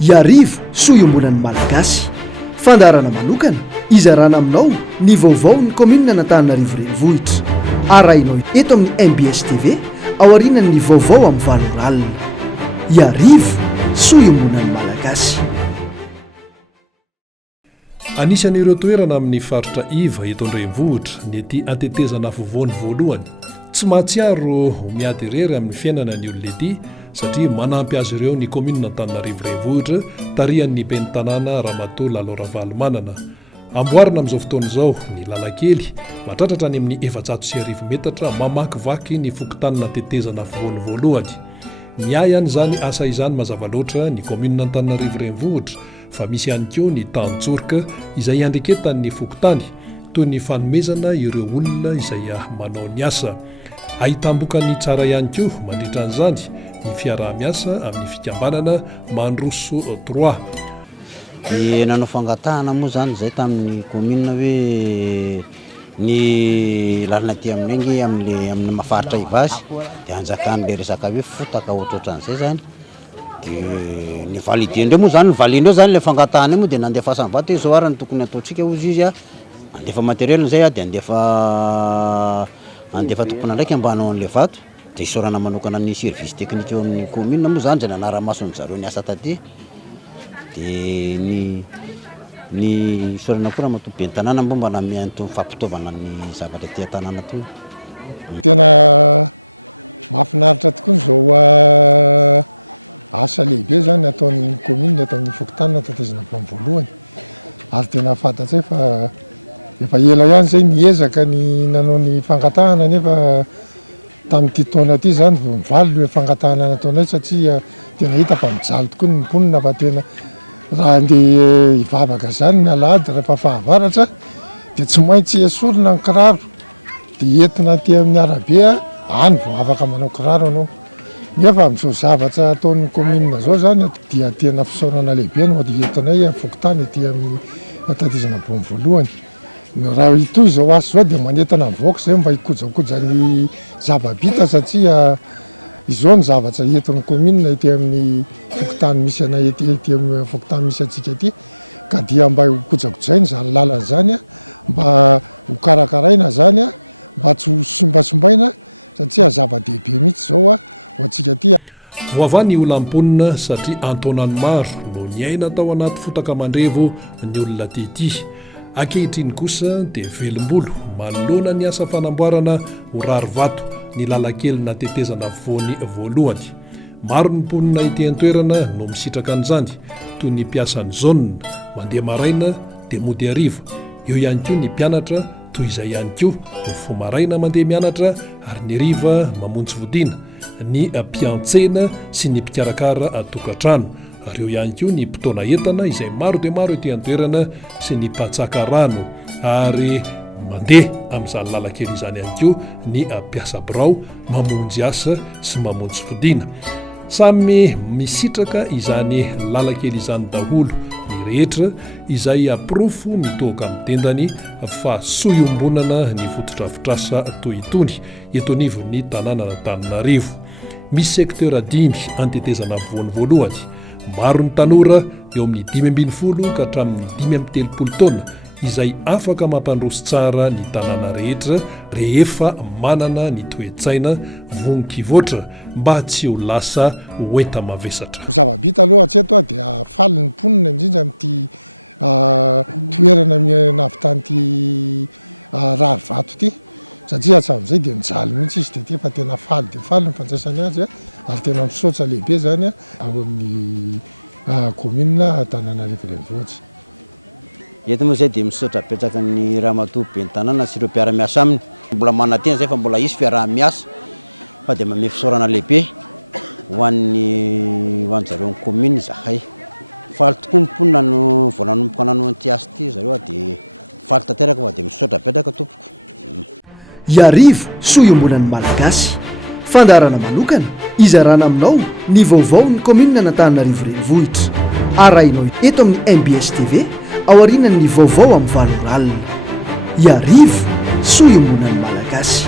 iarivo soiombonan'ny malagasy fandarana manokana izarana aminao ny vaovao ny kominina n'Antananarivo renivohitra arahinao eto amin'ny MBS TV ao aorian'ny vaovao amin'ny valoralina iarivo soiombonan'ny malagasy. Anisan'ireo toerana amin'ny faritra iva eto an-drenivohitra ny ety atetezana vovoany voalohany tsy mahatsiaro miady irery amin'ny fiainana ny olona ety satria manampy azy ireo ny kominina Antananarivo renivohitra tarihan'ny ben'ny tanàna Ramatoa Lalora Valomanana. Amboarina amin'izao fotoana izao ny lalakely mahatratra any amin'ny 400 metatra mamakivaky ny fokotanana tetezana vovoany voalohany. Miay ihany izany asa izany mazava loatra ny kominina Antananarivo renivohitra fa misy ihany koa ny tantsorika izay andreketan'ny fokotany toy ny fanomezana ireo olona izay manao ny asa. Ahitambokany tsara ihany koa mandritra an'izany ny fiarah-miasa amin'ny fikambanana Mandroso 3. Nanao fangatahana moa zany zay tamin'ny commune hoe ny lalina ty amin'igny amin'ny mafaritra Ivasy dia anjakan'le resaka hoe fotaka ohatrohatran'izay zany. Dia ny validendreo moa zany valindreo zany le fangatahana moa dia nandefasa ny vato zao arany tokony ataontsika hozy izy andefa materiel zay dia andefa tompona ndraiky ambanao an'le vato dia isorana manokana ny service technique eo amin'ny commune moa zany zay nanara-masony zareo ny asa taty dia ny isorana koa raha matoa ben'ny tanàna mba manamiany to fampitaovana ny zavatra ty tanàna to. Voavany olam-ponina satria antonany maro no niaina tao anaty fotaka mandrevo ny olona tety. Ankehitriny kosa dia velombolo manoloana ny asa fanamboarana orary vato ny lalakely natetezana voany voalohany. Maro ny mponina ety an-toerana no misitraka an'izany toy ny mpiasan'ny zone mandeha maraina dia mody hariva. Eo ihany koa ny mpianatra toy izay ihany koa vao maraina mandeha mianatra ary ny hariva mamonjy vodiana. Ny mpiantsena sy ny mpikarakara tokantrano ary eo ihany koa ny mpitaona entana izay maro dia maro ety an-toerana sy ny mpatsaka rano ary mandeha amin'izany lalakely izany ihany koa ny mpiasa birao mamonjy asa sy mamonjy fodiana. Samy misitraka izany lalakely izany daholo ny rehetra izay aprofo mitoaka amin'ny tendany fa soiombonana ny fototrafitrasa toy itony eto anivon'ny tanàna Antananarivo. Misy sekteur 5 antetezana voany voalohany. Maro ny tanora eo amin'ny 520 ka hatramin'ny 530 taona izay afaka mampandroso tsara ny tanàna rehetra rehefa manana ny toe-tsaina vonin-kivoatra mba tsy ho lasa hoenta mavesatra. iarivo soiombonan'ny malagasy fandarana manokana izarana aminao ny vaovao ny kominina n'Antananarivo renivohitra arahinao eto amin'ny MBS TV ao aorian'ny vaovao amin'ny valoralina iarivo soiombonan'ny malagasy.